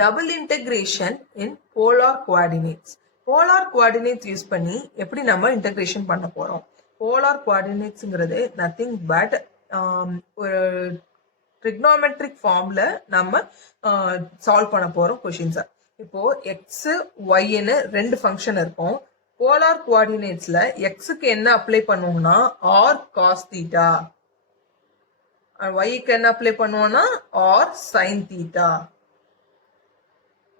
Double integration இன் polar coordinates. Polar coordinates use பண்ணி எப்படி நம்ம இன்டெகிரேஷன் பண்ண போறோம்? போலார் கோஆர்டினேட்ஸ்ங்கிறது நத்திங் பட் ஒரு ட்ரிக்னோமெட்ரிக் ஃபார்ம்ல நம்ம சால்வ் பண்ண போறோம் கொஷின்ஸை. இப்போ எக்ஸ் ஒய்ன்னு ரெண்டு ஃபங்க்ஷன் இருக்கும். போலார் கோஆர்டினேட்ஸ்ல எக்ஸுக்கு என்ன அப்ளை பண்ணுவோம்னா ஆர் காஸ் தீட்டா, ஒய்க்கு என்ன அப்ளை பண்ணுவோம்னா ஆர் சைன் தீட்டா.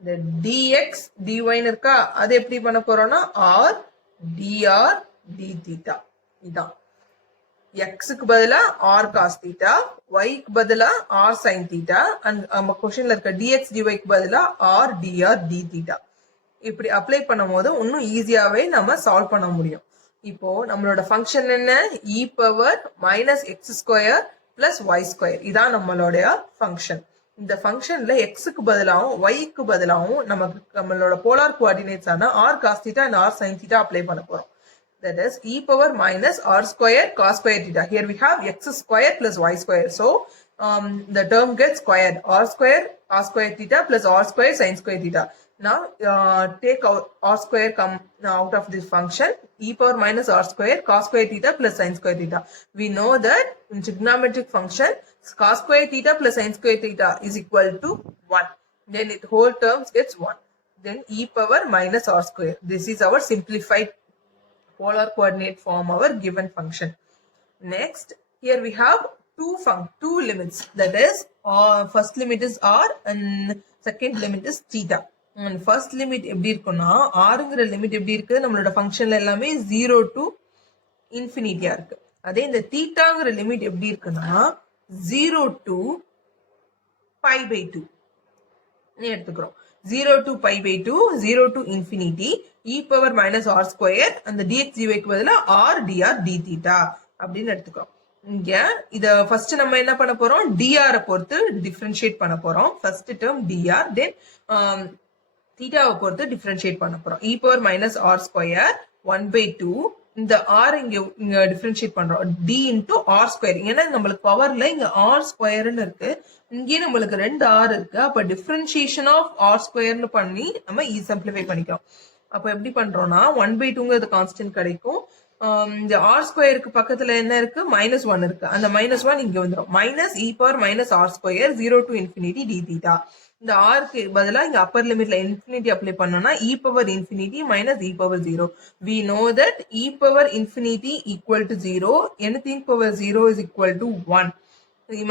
இந்த dx dyன்னு இருக்கா, அது எப்படி பண்ண போறோம்னா ஆர் dr d தீட்டா. இதான் எக்ஸுக்கு பதிலா ஆர் காஸ் தீட்டா, ஒய்க்கு பதிலா ஆர் சைன் தீட்டா, அண்ட் நம்ம கொஸ்டின்ல இருக்க dx dyக்கு பதிலா ஆர் dr d தீட்டா. இப்படி அப்ளை பண்ணும் போது இன்னும் ஈஸியாவே நம்ம சால்வ் பண்ண முடியும். இப்போ நம்மளோட ஃபங்க்ஷன் என்ன? e power minus x square plus y square. இதான் நம்மளுடைய ஃபங்க்ஷன். இந்த ஃபங்க்ஷன்ல எக்ஸுக்கு பதிலாகவும் ஒய்க்கு பதிலாகவும் நமக்கு நம்மளோட போலார் கோஆர்டினேட்ஸ் ஆன r cos theta and r sin theta apply பண்ண போறோம். That is e power minus r square cos square theta. Here we have x square plus y square. So the term gets squared. R square cos square theta plus r square sin square theta. Now take out r square come out of this function. E power minus r square cos square theta plus sin square theta. We know that in trigonometric function cos square theta plus sin square theta is equal to 1. Then it whole terms gets 1. Then e power minus r square. This is our simplified polar coordinate form our given function. Next, here we have two limits. That is, first limit is r and second limit is theta. And first limit எப்படி இருக்குன்னா rங்கிற limit எப்படி இருக்கு? நம்மளோட ஃபங்க்ஷன்ல எல்லாமே 0 to infinity இருக்கு. அதே இந்த தீட்டாங்கிற லிமிட் எப்படி இருக்குன்னா 0 to pi by 2 எடுத்துக்கிறோம். 0 to pi by 2, 0 to infinity, e power minus r square and the dx dy க்கு பதிலா r dr d theta அப்படின்னு எடுத்துக்கிறோம். இங்க இத ஃபர்ஸ்ட் நம்ம என்ன பண்ண போறோம்? dr பொறுத்து டிஃபரன்ஷியேட் பண்ண போறோம். ஃபர்ஸ்ட் டேர்ம் dr, then தீட்டாவை பொறுத்து டிஃபரன்ஷியேட் பண்ண போறோம். e power minus r square 1 by 2, இந்த r இங்க டிஃபரன்ஷியேட் பண்றோம் d into r square. ஏன்னா நம்மளுக்கு பவர்ல இங்க r ஸ்கொயர்னு இருக்கு, இங்கே நம்மளுக்கு ரெண்டு r இருக்கு. அப்ப டிஃபரன்ஷியேஷன் ஆஃப் r ஸ்கொயர்னு பண்ணி நம்ம சிம்பிளிஃபை பண்ணிக்கிறோம். அப்ப எப்படி பண்றோம்னா 1 by 2ங்கிறது கான்ஸ்டன்ட் கிடைக்கும். இந்த r ஸ்கொயருக்கு பக்கத்துல என்ன இருக்கு? -1 இருக்கு. அந்த -1 இங்க வந்துடும். Minus e power minus r square 0 to infinity d theta. இந்த rக்கு பதிலா இங்க அப்பர் லிமிட்ல இன்ஃபினிட்டி அப்ளை பண்ணோம்னா e power infinity minus e power 0. We know that e power infinity equal to 0, anything power 0 is equal to 1.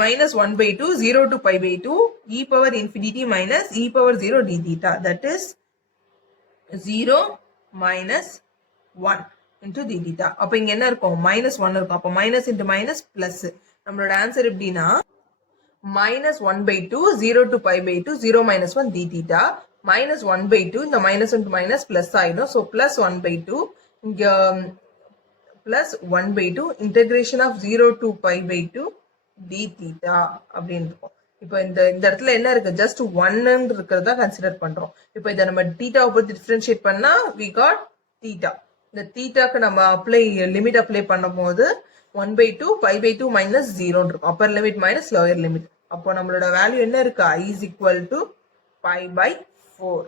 Minus 1 by 2, 0 to pi by 2, e power infinity minus e power 0 d theta. That is 0 minus 1 into d theta. அப்ப இங்க என்ன இருக்கும்? -1 இருக்கும். அப்ப minus into minus plus. நம்மளோட answer எப்படின்னா minus 1 by 2, 0 to pi by 2, 0 minus 1 d theta, minus 1 by 2, இந்த minus into minus plus ஆயிடும். So plus 1 by 2, இங்க plus 1 by 2, integration of 0 to pi by 2 d theta அப்படின்னு இருக்கும். இப்போ இந்த இடத்துல என்ன இருக்கு? ஜஸ்ட் 1 இருக்கிறதா கன்சிடர் பண்றோம். இப்போ இதை நம்ம தீட்டாவை பொறுத்து டிஃபரன்ஷியேட் பண்ணா we got theta. இந்த தீட்டாக்கு நம்ம லிமிட் அப்ளை பண்ணும் போது 1 by 2 pi by 2 minus 0 இருக்கும். Upper limit minus lower limit. அப்போ நம்மளோட வேல்யூ என்ன இருக்கு? I is equal to pi by 4.